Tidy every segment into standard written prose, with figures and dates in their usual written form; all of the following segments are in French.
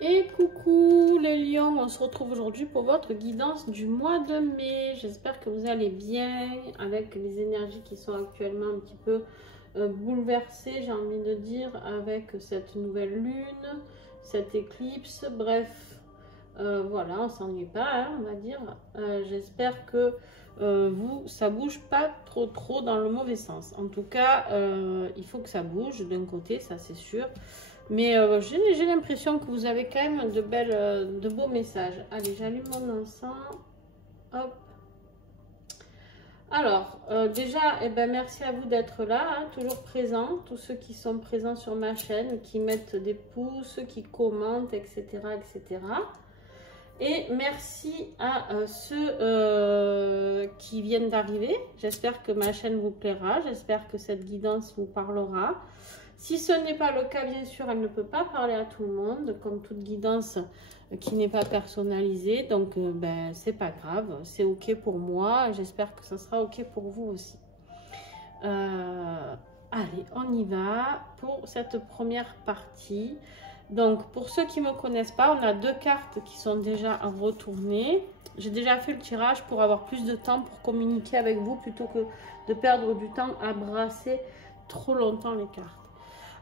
Et coucou les lions, on se retrouve aujourd'hui pour votre guidance du mois de mai. J'espère que vous allez bien avec les énergies qui sont actuellement un petit peu bouleversées, j'ai envie de dire, avec cette nouvelle lune, cette éclipse. Bref, voilà, on s'ennuie pas, hein, on va dire. J'espère que ça bouge pas trop dans le mauvais sens. En tout cas, il faut que ça bouge d'un côté, ça c'est sûr. Mais j'ai l'impression que vous avez quand même de beaux messages. Allez, j'allume mon encens. Hop. Alors, déjà, eh ben, merci à vous d'être là, hein, toujours présents. Tous ceux qui sont présents sur ma chaîne, qui mettent des pouces, qui commentent, etc. etc. Et merci à ceux qui viennent d'arriver. J'espère que ma chaîne vous plaira. J'espère que cette guidance vous parlera. Si ce n'est pas le cas, bien sûr, elle ne peut pas parler à tout le monde, comme toute guidance qui n'est pas personnalisée. Donc, ben, c'est pas grave, c'est OK pour moi. J'espère que ça sera OK pour vous aussi. Allez, on y va pour cette première partie. Donc, pour ceux qui ne me connaissent pas, on a deux cartes qui sont déjà retournées. J'ai déjà fait le tirage pour avoir plus de temps pour communiquer avec vous plutôt que de perdre du temps à brasser trop longtemps les cartes.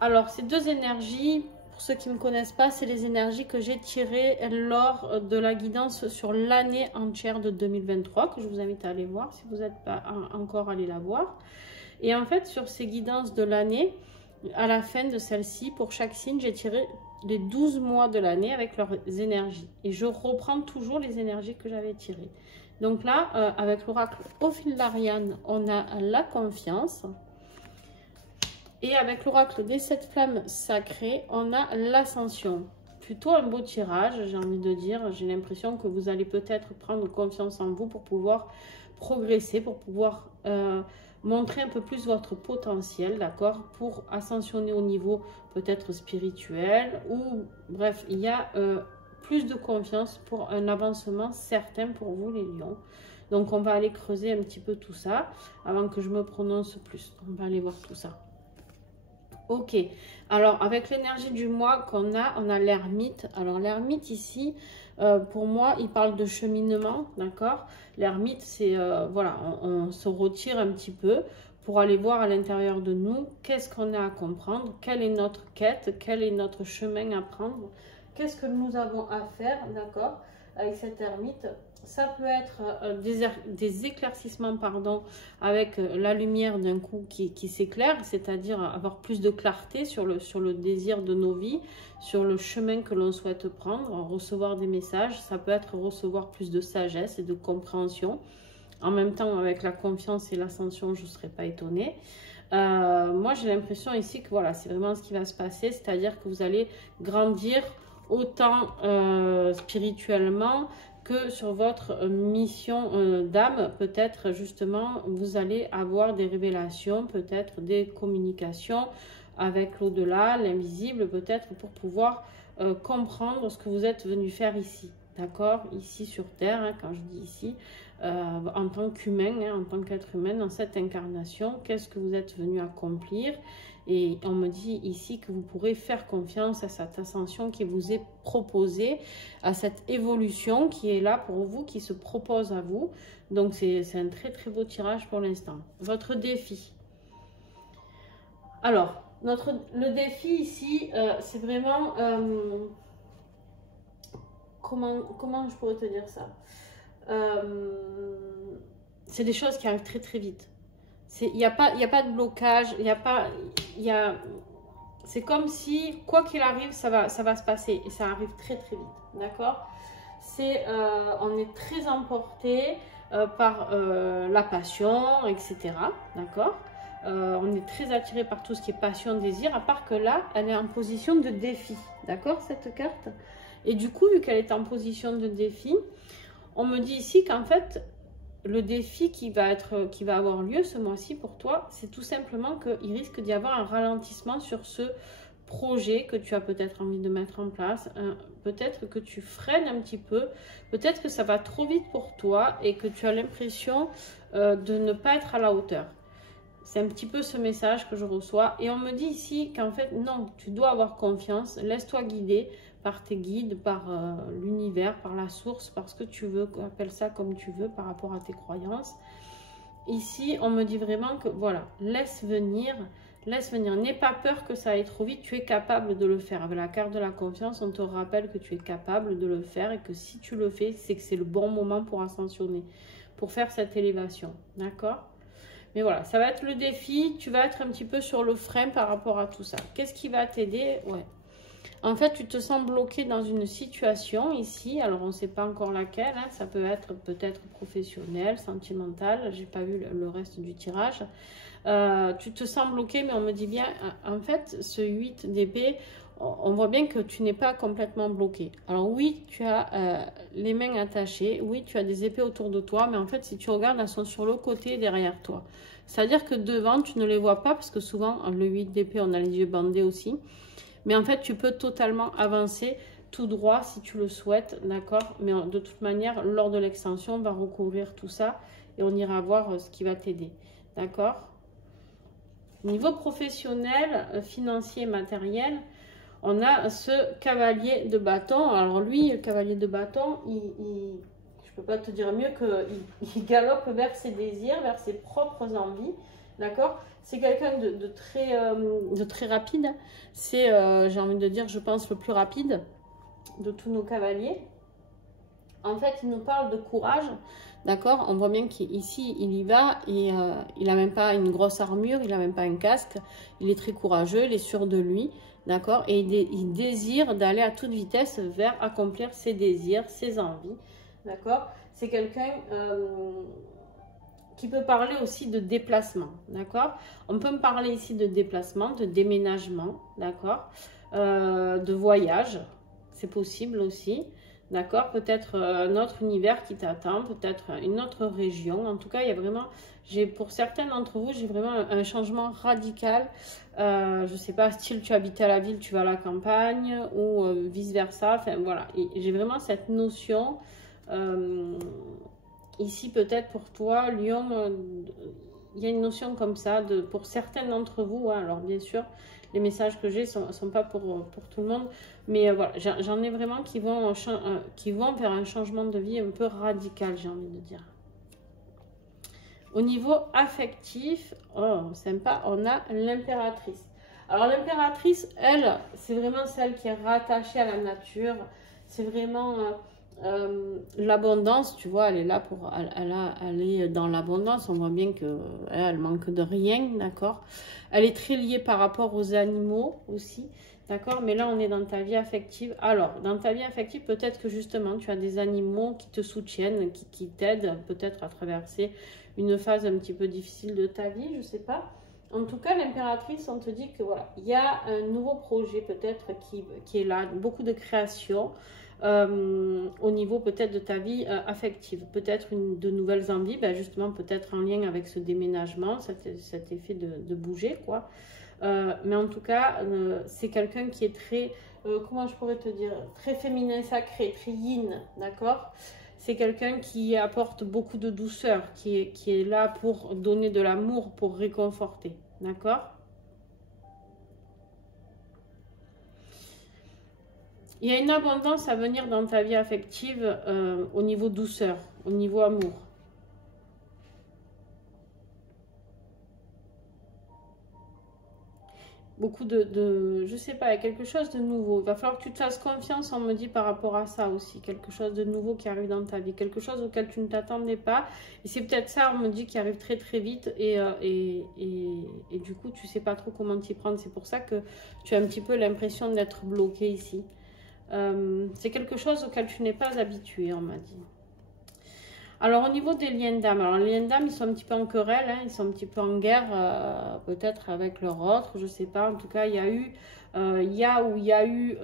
Alors, ces deux énergies, pour ceux qui ne me connaissent pas, c'est les énergies que j'ai tirées lors de la guidance sur l'année entière de 2023, que je vous invite à aller voir si vous n'êtes pas encore allé la voir. Et en fait, sur ces guidances de l'année, à la fin de celle-ci, pour chaque signe, j'ai tiré les 12 mois de l'année avec leurs énergies. Et je reprends toujours les énergies que j'avais tirées. Donc là, avec l'oracle au fil d'Ariane, on a la confiance. Et avec l'oracle des 7 flammes sacrées, on a l'ascension. Plutôt un beau tirage, j'ai envie de dire. J'ai l'impression que vous allez peut-être prendre confiance en vous pour pouvoir progresser, pour pouvoir montrer un peu plus votre potentiel, d'accord? Pour ascensionner au niveau peut-être spirituel ou bref, il y a plus de confiance pour un avancement certain pour vous les lions. Donc on va aller creuser un petit peu tout ça avant que je me prononce plus. On va aller voir tout ça. Ok, alors avec l'énergie du mois qu'on a, on a l'ermite. Alors l'ermite ici, pour moi, il parle de cheminement, d'accord? L'ermite, c'est, voilà, on se retire un petit peu pour aller voir à l'intérieur de nous qu'est-ce qu'on a à comprendre, quelle est notre quête, quel est notre chemin à prendre, qu'est-ce que nous avons à faire, d'accord? Avec cette ermite. Ça peut être des éclaircissements, pardon, avec la lumière d'un coup qui s'éclaire, c'est-à-dire avoir plus de clarté sur le désir de nos vies, sur le chemin que l'on souhaite prendre, recevoir des messages. Ça peut être recevoir plus de sagesse et de compréhension. En même temps, avec la confiance et l'ascension, je ne serais pas étonnée. Moi, j'ai l'impression ici que voilà, c'est vraiment ce qui va se passer, c'est-à-dire que vous allez grandir autant spirituellement que sur votre mission d'âme. Peut-être justement vous allez avoir des révélations, peut-être des communications avec l'au-delà, l'invisible, peut-être pour pouvoir comprendre ce que vous êtes venu faire ici, d'accord, ici sur Terre, hein, quand je dis ici, en tant qu'humain, hein, en tant qu'être humain, dans cette incarnation, qu'est-ce que vous êtes venu accomplir. Et on me dit ici que vous pourrez faire confiance à cette ascension qui vous est proposée, à cette évolution qui est là pour vous, qui se propose à vous. Donc c'est un très très beau tirage pour l'instant. Votre défi. Alors, le défi ici, c'est vraiment... comment je pourrais te dire ça? C'est des choses qui arrivent très très vite. Il n'y a pas de blocage, c'est comme si, quoi qu'il arrive, ça va se passer et ça arrive très très vite, d'accord? On est très emporté par la passion, etc., d'accord? On est très attiré par tout ce qui est passion, désir, à part que là, elle est en position de défi, d'accord, cette carte? Et du coup, vu qu'elle est en position de défi, on me dit ici qu'en fait, le défi qui va avoir lieu ce mois-ci pour toi, c'est tout simplement qu'il risque d'y avoir un ralentissement sur ce projet que tu as peut-être envie de mettre en place. Peut-être que tu freines un petit peu, peut-être que ça va trop vite pour toi et que tu as l'impression de ne pas être à la hauteur. C'est un petit peu ce message que je reçois. Et on me dit ici qu'en fait, non, tu dois avoir confiance. Laisse-toi guider par tes guides, par l'univers, par la source, par ce que tu veux. Appelle ça comme tu veux par rapport à tes croyances. Ici, on me dit vraiment que, voilà, laisse venir. N'aie pas peur que ça aille trop vite. Tu es capable de le faire. Avec la carte de la confiance, on te rappelle que tu es capable de le faire. Et que si tu le fais, c'est que c'est le bon moment pour ascensionner. Pour faire cette élévation. D'accord ? Mais voilà, ça va être le défi. Tu vas être un petit peu sur le frein par rapport à tout ça. Qu'est-ce qui va t'aider? Ouais. En fait, tu te sens bloqué dans une situation ici. Alors, on ne sait pas encore laquelle. Hein. Ça peut être peut-être professionnel, sentimental. Je n'ai pas vu le reste du tirage. Tu te sens bloqué, mais on me dit bien, en fait, ce 8 d'épée, on voit bien que tu n'es pas complètement bloqué. Alors oui, tu as les mains attachées, oui, tu as des épées autour de toi, mais en fait, si tu regardes, elles sont sur le côté derrière toi. C'est-à-dire que devant, tu ne les vois pas, parce que souvent, le 8 d'épée, on a les yeux bandés aussi. Mais en fait, tu peux totalement avancer tout droit si tu le souhaites, d'accord? Mais de toute manière, lors de l'extension, on va recouvrir tout ça et on ira voir ce qui va t'aider, d'accord? Niveau professionnel, financier et matériel, on a ce cavalier de bâton. Alors lui, le cavalier de bâton, je ne peux pas te dire mieux qu'il galope vers ses désirs, vers ses propres envies. D'accord? C'est quelqu'un de très rapide. C'est, j'ai envie de dire, je pense, le plus rapide de tous nos cavaliers. En fait, il nous parle de courage. D'accord? On voit bien qu'ici, il y va et il n'a même pas une grosse armure, il n'a même pas un casque. Il est très courageux, il est sûr de lui. D'accord? Et il désire d'aller à toute vitesse vers accomplir ses désirs, ses envies. D'accord? C'est quelqu'un qui peut parler aussi de déplacement. D'accord? On peut me parler ici de déplacement, de déménagement. D'accord? De voyage. C'est possible aussi. D'accord? Peut-être un autre univers qui t'attend, peut-être une autre région. En tout cas, il y a vraiment, pour certains d'entre vous, j'ai vraiment un changement radical. Je ne sais pas, style tu habites à la ville, tu vas à la campagne ou vice-versa. Enfin, voilà. J'ai vraiment cette notion. Ici, peut-être pour toi, Lion, il y a une notion comme ça pour certains d'entre vous. Hein, alors, bien sûr, les messages que j'ai ne sont pas pour tout le monde. Mais voilà, j'en ai vraiment qui vont vers un changement de vie un peu radical, j'ai envie de dire. Au niveau affectif, oh, sympa, on a l'impératrice. Alors, l'impératrice, elle, c'est vraiment celle qui est rattachée à la nature. C'est vraiment l'abondance, tu vois, elle est là pour... Elle est dans l'abondance, on voit bien qu'elle manque de rien, d'accord? Elle est très liée par rapport aux animaux aussi. D'accord? Mais là, on est dans ta vie affective. Alors, dans ta vie affective, peut-être que justement, tu as des animaux qui te soutiennent, qui t'aident peut-être à traverser une phase un petit peu difficile de ta vie, je ne sais pas. En tout cas, l'impératrice, on te dit que voilà, il y a un nouveau projet peut-être qui est là, beaucoup de création au niveau peut-être de ta vie affective. Peut-être de nouvelles envies, ben justement, peut-être en lien avec ce déménagement, cet effet de bouger, quoi. Mais en tout cas, c'est quelqu'un qui est très, comment je pourrais te dire, très féminin sacré, très yin, d'accord? C'est quelqu'un qui apporte beaucoup de douceur, qui est là pour donner de l'amour, pour réconforter, d'accord? Il y a une abondance à venir dans ta vie affective au niveau douceur, au niveau amour. Beaucoup je sais pas, il y a quelque chose de nouveau. Il va falloir que tu te fasses confiance, on me dit, par rapport à ça aussi. Quelque chose de nouveau qui arrive dans ta vie. Quelque chose auquel tu ne t'attendais pas. Et c'est peut-être ça, on me dit, qui arrive très très vite. Et du coup, tu sais pas trop comment t'y prendre. C'est pour ça que tu as un petit peu l'impression d'être bloqué ici. C'est quelque chose auquel tu n'es pas habitué, on m'a dit. Alors, au niveau des liens d'âme, alors les liens d'âme, ils sont un petit peu en querelle, hein, ils sont un petit peu en guerre, peut-être avec leur autre, je sais pas. En tout cas, il y a eu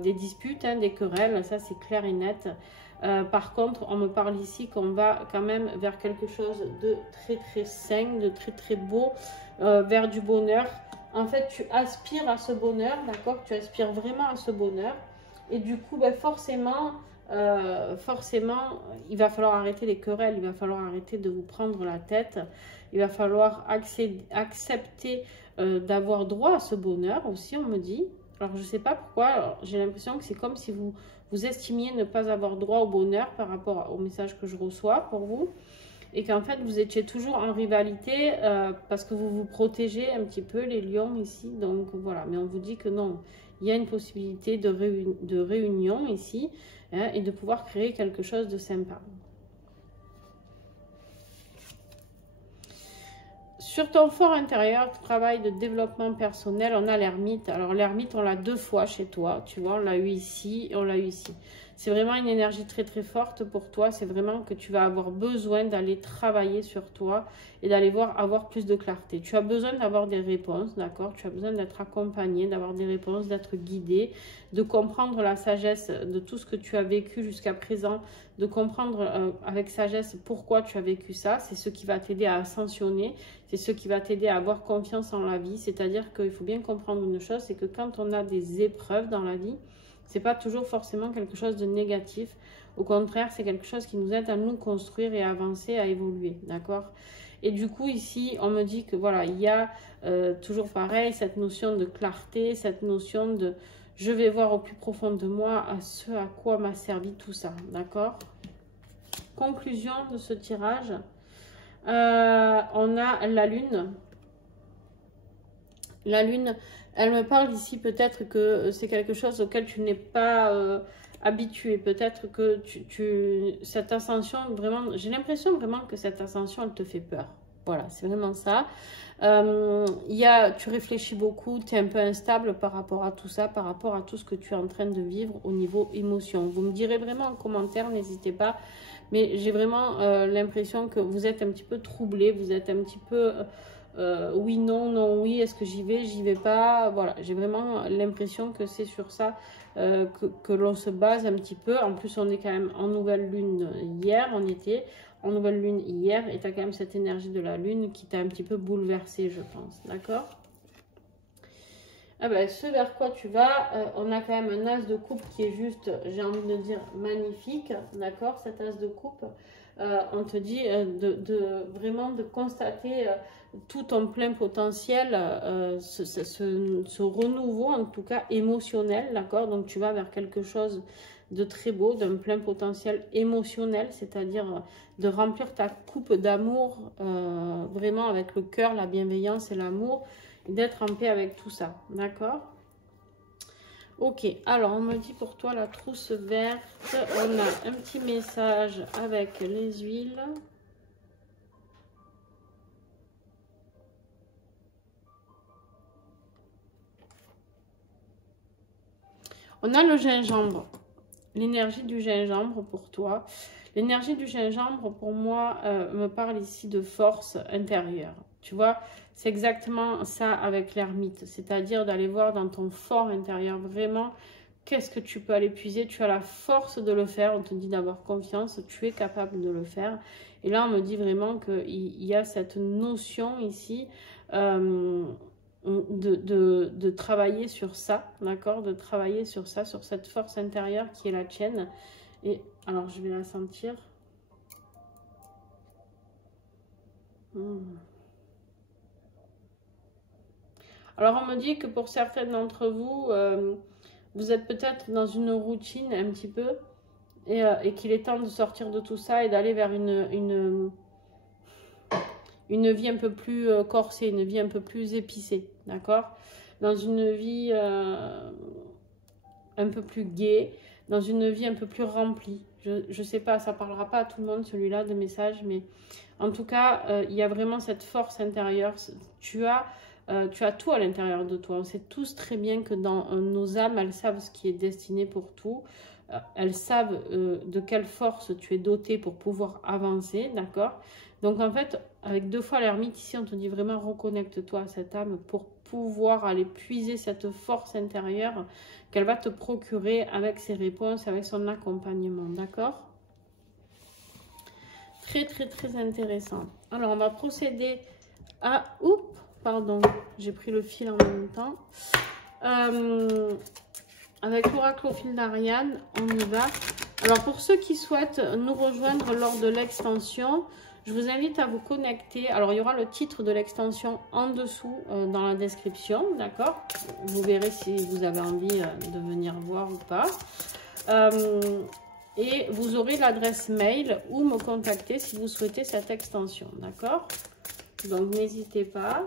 des disputes, hein, des querelles, ça c'est clair et net. Par contre, on me parle ici qu'on va quand même vers quelque chose de très très sain, de très très beau, vers du bonheur. En fait, tu aspires à ce bonheur, d'accord? Tu aspires vraiment à ce bonheur. Et du coup, ben, forcément... forcément, il va falloir arrêter les querelles, il va falloir arrêter de vous prendre la tête, il va falloir accepter d'avoir droit à ce bonheur aussi, on me dit. Alors, je ne sais pas pourquoi, j'ai l'impression que c'est comme si vous estimiez ne pas avoir droit au bonheur par rapport au message que je reçois pour vous. Et qu'en fait, vous étiez toujours en rivalité parce que vous vous protégez un petit peu, les lions, ici. Donc, voilà. Mais on vous dit que non, il y a une possibilité de réunion ici hein, et de pouvoir créer quelque chose de sympa. Sur ton fort intérieur, travail de développement personnel, on a l'ermite. Alors, l'ermite, on l'a 2 fois chez toi. Tu vois, on l'a eu ici et on l'a eu ici. C'est vraiment une énergie très, très forte pour toi. C'est vraiment que tu vas avoir besoin d'aller travailler sur toi et d'aller avoir plus de clarté. Tu as besoin d'avoir des réponses, d'accord? Tu as besoin d'être accompagné, d'avoir des réponses, d'être guidé, de comprendre la sagesse de tout ce que tu as vécu jusqu'à présent, de comprendre avec sagesse pourquoi tu as vécu ça. C'est ce qui va t'aider à ascensionner. C'est ce qui va t'aider à avoir confiance en la vie. C'est-à-dire qu'il faut bien comprendre une chose, c'est que quand on a des épreuves dans la vie, c'est pas toujours forcément quelque chose de négatif. Au contraire, c'est quelque chose qui nous aide à nous construire et à avancer, à évoluer. D'accord? Et du coup, ici, on me dit que voilà, il y a toujours pareil, cette notion de clarté, cette notion de je vais voir au plus profond de moi à ce à quoi m'a servi tout ça. D'accord? Conclusion de ce tirage. On a la lune. La lune, elle me parle ici peut-être que c'est quelque chose auquel tu n'es pas habitué. Peut-être que cette ascension, vraiment, j'ai l'impression vraiment que cette ascension, elle te fait peur. Voilà, c'est vraiment ça. Tu réfléchis beaucoup, tu es un peu instable par rapport à tout ça, par rapport à tout ce que tu es en train de vivre au niveau émotion. Vous me direz vraiment en commentaire, n'hésitez pas. Mais j'ai vraiment l'impression que vous êtes un petit peu troublé, vous êtes un petit peu... oui, non, non, oui, est-ce que j'y vais pas? Voilà, j'ai vraiment l'impression que c'est sur ça que l'on se base un petit peu. En plus, on est quand même en nouvelle lune hier, on était en nouvelle lune hier, et tu as quand même cette énergie de la lune qui t'a un petit peu bouleversé, je pense, d'accord? Ah ben, ce vers quoi tu vas, on a quand même un as de coupe qui est juste, j'ai envie de dire, magnifique, d'accord? Cet as de coupe, on te dit vraiment de constater tout ton plein potentiel, ce renouveau, en tout cas émotionnel, d'accord? Donc tu vas vers quelque chose de très beau, d'un plein potentiel émotionnel, c'est-à-dire de remplir ta coupe d'amour, vraiment avec le cœur, la bienveillance et l'amour, d'être en paix avec tout ça, d'accord? Ok, alors on me dit pour toi la trousse verte, on a un petit message avec les huiles. On a le gingembre, l'énergie du gingembre pour toi. L'énergie du gingembre pour moi me parle ici de force intérieure. Tu vois, c'est exactement ça avec l'ermite, c'est-à-dire d'aller voir dans ton fort intérieur vraiment qu'est-ce que tu peux aller puiser. Tu as la force de le faire, on te dit d'avoir confiance, tu es capable de le faire. Et là, on me dit vraiment qu'il y a cette notion ici de travailler sur ça, d'accord? De travailler sur ça, sur cette force intérieure qui est la tienne. Et alors, je vais la sentir. Alors, on me dit que pour certaines d'entre vous, vous êtes peut-être dans une routine un petit peu et qu'il est temps de sortir de tout ça et d'aller vers une vie un peu plus corsée, une vie un peu plus épicée, d'accord? Dans une vie un peu plus gaie, dans une vie un peu plus remplie. Je sais pas, ça parlera pas à tout le monde celui-là de message, mais en tout cas, il y a vraiment cette force intérieure. Tu as tout à l'intérieur de toi. On sait tous très bien que dans nos âmes, elles savent ce qui est destiné pour tout. Elles savent de quelle force tu es doté pour pouvoir avancer, d'accord? Donc en fait, avec 2 fois l'ermite, ici, on te dit vraiment reconnecte-toi à cette âme pour pouvoir aller puiser cette force intérieure qu'elle va te procurer avec ses réponses, avec son accompagnement, d'accord? Très, très, très intéressant. Alors, on va procéder à... Oups, pardon, j'ai pris le fil en même temps. Avec l'oracle au fil d'Ariane, on y va. Alors, pour ceux qui souhaitent nous rejoindre lors de l'extension, je vous invite à vous connecter. Alors, il y aura le titre de l'extension en dessous dans la description, d'accord? Vous verrez si vous avez envie de venir voir ou pas. Et vous aurez l'adresse mail ou me contacter si vous souhaitez cette extension, d'accord? Donc, n'hésitez pas.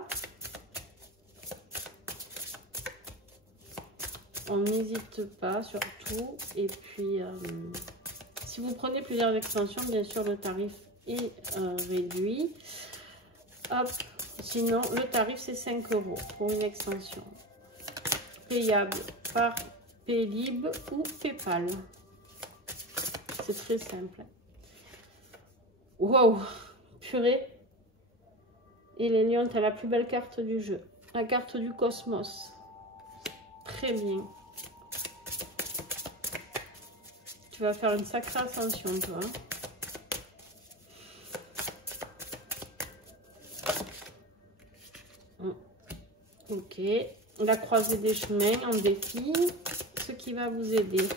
On n'hésite pas surtout. Et puis, si vous prenez plusieurs extensions, bien sûr, le tarif est réduit. Hop. Sinon, le tarif, c'est 5 € pour une extension. Payable par Paylib ou Paypal. C'est très simple. Wow, purée. Et les lions, tu as la plus belle carte du jeu. La carte du cosmos. Très bien. Tu vas faire une sacrée ascension, toi. Ok. La croisée des chemins en défi. Ce qui va vous aider.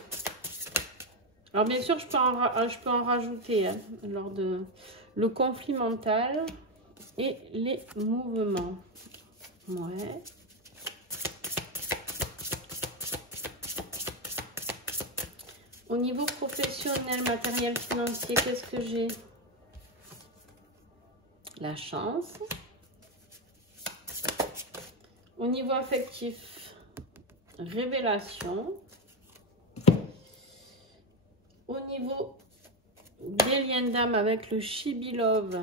Alors, bien sûr, je peux en rajouter hein, lors de le conflit mental et les mouvements. Ouais. Au niveau professionnel, matériel, financier, qu'est-ce que j'ai? La chance. Au niveau affectif, révélation. Au niveau des liens d'âme avec le Chibi Love,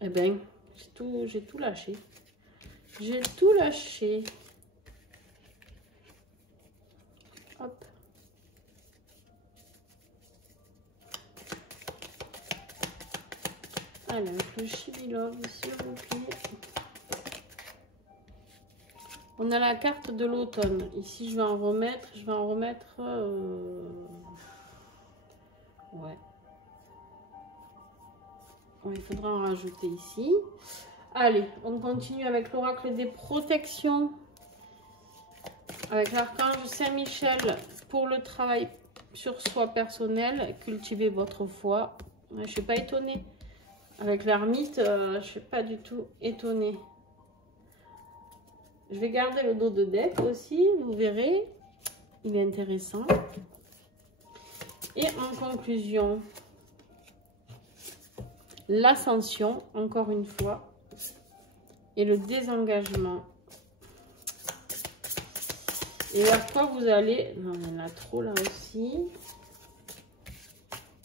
eh ben, j'ai tout lâché. J'ai tout lâché. Hop. Allez, avec le Chibi Love, s'il vous plaît. On a la carte de l'automne. Ici, je vais en remettre. Ouais. Ouais, il faudra en rajouter ici. Allez, on continue avec l'oracle des protections. Avec l'archange Saint-Michel pour le travail sur soi personnel. Cultivez votre foi. Je ne suis pas étonnée. Avec l'ermite, je ne suis pas du tout étonnée. Je vais garder le dos de deck aussi, vous verrez. Il est intéressant. Et en conclusion, l'ascension, encore une fois. Et le désengagement. Et vers quoi vous allez... Non, il y en a trop là aussi.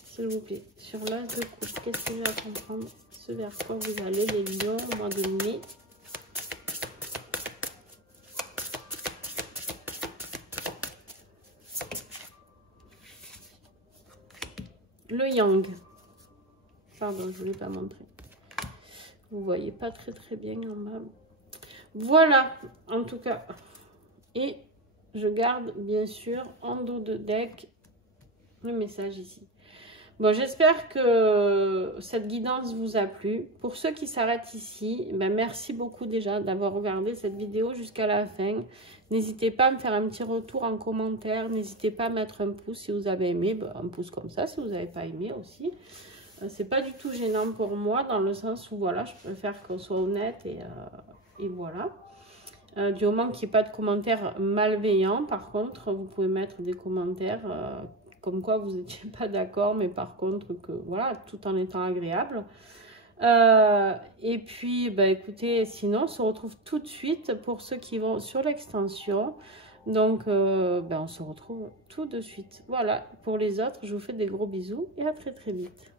S'il vous plaît, sur l'as de coupe, qu'est-ce que j'ai à comprendre? Ce vers quoi vous allez, les lions, au mois de mai. Le yang. Pardon, je ne voulais pas montrer. Vous voyez pas très bien en bas. Voilà, en tout cas. Et je garde, bien sûr, en dos de deck, le message ici. Bon, j'espère que cette guidance vous a plu. Pour ceux qui s'arrêtent ici, ben merci beaucoup déjà d'avoir regardé cette vidéo jusqu'à la fin. N'hésitez pas à me faire un petit retour en commentaire. N'hésitez pas à mettre un pouce si vous avez aimé. Ben, un pouce comme ça si vous n'avez pas aimé aussi. C'est pas du tout gênant pour moi dans le sens où voilà, je préfère qu'on soit honnête et voilà. Du moment qu'il n'y ait pas de commentaires malveillants, par contre, vous pouvez mettre des commentaires comme quoi vous n'étiez pas d'accord, mais par contre que voilà, tout en étant agréable. Et puis, bah, écoutez, sinon, on se retrouve tout de suite pour ceux qui vont sur l'extension. Donc, on se retrouve tout de suite. Voilà, pour les autres, je vous fais des gros bisous et à très vite.